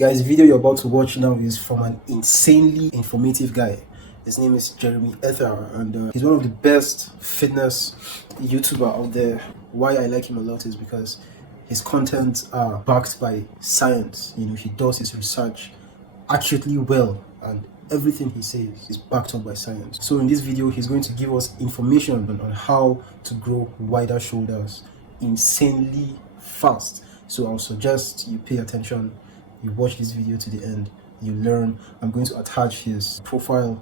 Guys, the video you're about to watch now is from an insanely informative guy. His name is Ethier, and he's one of the best fitness YouTuber out there. Why I like him a lot is because his content are backed by science. He does his research accurately well, and everything he says is backed up by science. So in this video, he's going to give us information on how to grow wider shoulders insanely fast. So I'll suggest you pay attention, you watch this video to the end, you learn. I'm going to attach his profile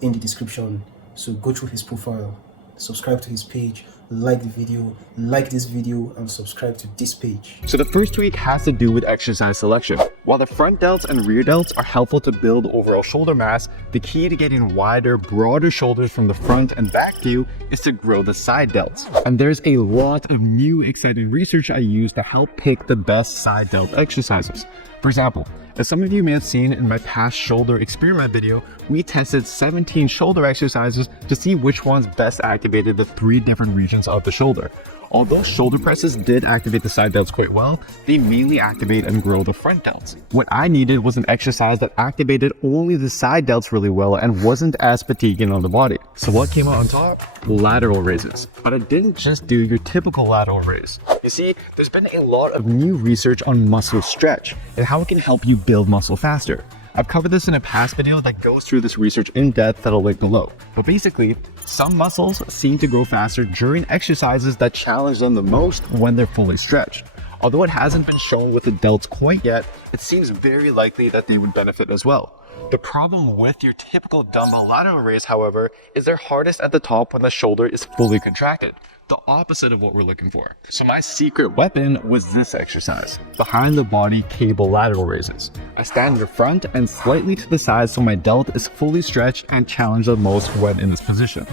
in the description, so go through his profile, subscribe to his page, like this video and subscribe to this page. So the first tweak has to do with exercise selection. While the front delts and rear delts are helpful to build overall shoulder mass, the key to getting wider, broader shoulders from the front and back view is to grow the side delts. And there's a lot of new exciting research I use to help pick the best side delt exercises. For example, as some of you may have seen in my past shoulder experiment video, we tested 17 shoulder exercises to see which ones best activated the 3 different regions of the shoulder. Although shoulder presses did activate the side delts quite well, they mainly activate and grow the front delts. What I needed was an exercise that activated only the side delts really well and wasn't as fatiguing on the body. So what came out on top? Lateral raises. But I didn't just do your typical lateral raise. You see, there's been a lot of new research on muscle stretch and how it can help you build muscle faster. I've covered this in a past video that goes through this research in depth that I'll link below. But basically, some muscles seem to grow faster during exercises that challenge them the most when they're fully stretched. Although it hasn't been shown with the delts quite yet, it seems very likely that they would benefit as well. The problem with your typical dumbbell lateral raise, however, is they're hardest at the top when the shoulder is fully contracted. The opposite of what we're looking for. So my secret weapon was this exercise, behind the body cable lateral raises. I stand in the front and slightly to the side so my delt is fully stretched and challenged the most when in this position.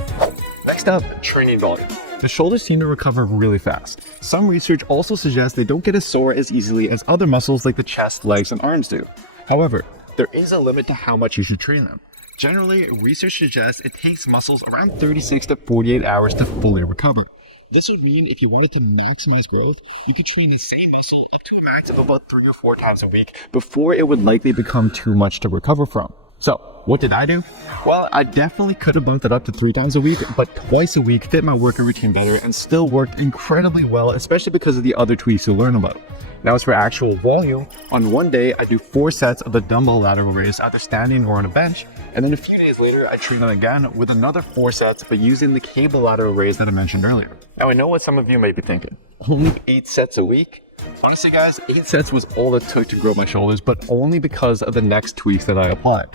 Next up, training volume. The shoulders seem to recover really fast. Some research also suggests they don't get as sore as easily as other muscles like the chest, legs, and arms do. However, there is a limit to how much you should train them. Generally, research suggests it takes muscles around 36 to 48 hours to fully recover. This would mean if you wanted to maximize growth, you could train the same muscle up to a max of about 3 or 4 times a week before it would likely become too much to recover from. So, what did I do? Well, I definitely could have bumped it up to 3 times a week, but twice a week fit my workout routine better and still worked incredibly well, especially because of the other tweaks you'll learn about. Now as for actual volume, on one day I do 4 sets of the dumbbell lateral raise either standing or on a bench, and then a few days later I train on again with another 4 sets but using the cable lateral raise that I mentioned earlier. Now I know what some of you may be thinking, only 8 sets a week? Honestly guys, 8 sets was all it took to grow my shoulders, but only because of the next tweaks that I applied.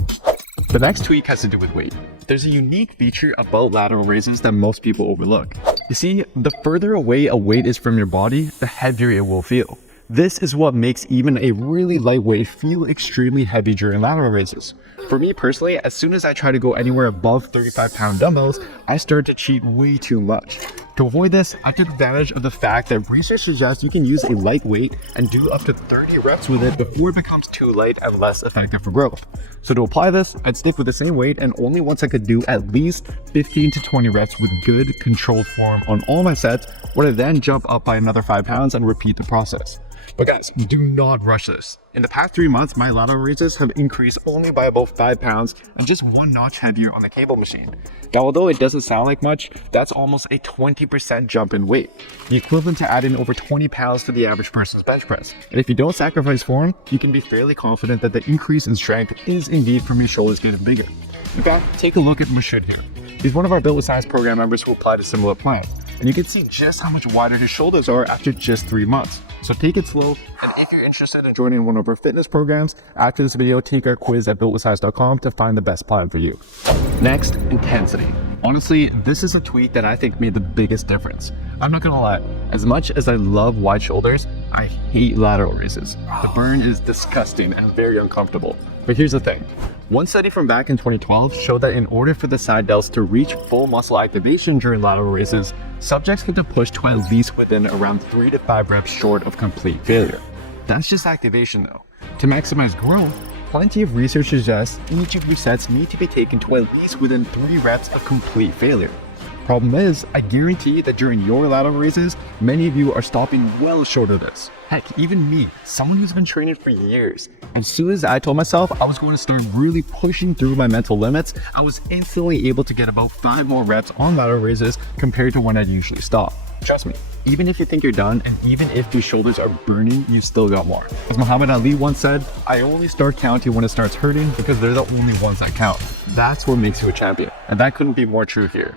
The next tweak has to do with weight. There's a unique feature about lateral raises that most people overlook. You see, the further away a weight is from your body, the heavier it will feel. This is what makes even a really lightweight feel extremely heavy during lateral raises. For me personally, as soon as I try to go anywhere above 35-pound dumbbells, I start to cheat way too much. To avoid this, I took advantage of the fact that research suggests you can use a light weight and do up to 30 reps with it before it becomes too light and less effective for growth. So to apply this, I'd stick with the same weight, and only once I could do at least 15 to 20 reps with good controlled form on all my sets would I then jump up by another 5 pounds and repeat the process. But guys, do not rush this. In the past 3 months, my lateral raises have increased only by about 5 pounds and just 1 notch heavier on the cable machine. Now, although it doesn't sound like much, that's almost a 20% jump in weight, the equivalent to adding over 20 pounds to the average person's bench press. And if you don't sacrifice form, you can be fairly confident that the increase in strength is indeed from your shoulders getting bigger. In fact, take a look at Mashud here. He's one of our Built with Science program members who applied a similar plan. And you can see just how much wider his shoulders are after just 3 months. So take it slow, and if you're interested in joining one of our fitness programs, after this video, take our quiz at builtwithsize.com to find the best plan for you. Next, intensity. Honestly, this is a tweak that I think made the biggest difference. I'm not gonna lie, as much as I love wide shoulders, I hate lateral raises. The burn is disgusting and very uncomfortable. But here's the thing. One study from back in 2012 showed that in order for the side delts to reach full muscle activation during lateral raises, subjects had to push to at least within around 3 to 5 reps short of complete failure. That's just activation though. To maximize growth, plenty of research suggests each of your sets need to be taken to at least within 3 reps of complete failure. Problem is, I guarantee that during your lateral raises, many of you are stopping well short of this. Heck, even me, someone who's been training for years. As soon as I told myself I was going to start really pushing through my mental limits, I was instantly able to get about 5 more reps on lateral raises compared to when I'd usually stop. Trust me, even if you think you're done, and even if your shoulders are burning, you still got more. As Muhammad Ali once said, I only start counting when it starts hurting because they're the only ones that count. That's what makes you a champion. And that couldn't be more true here.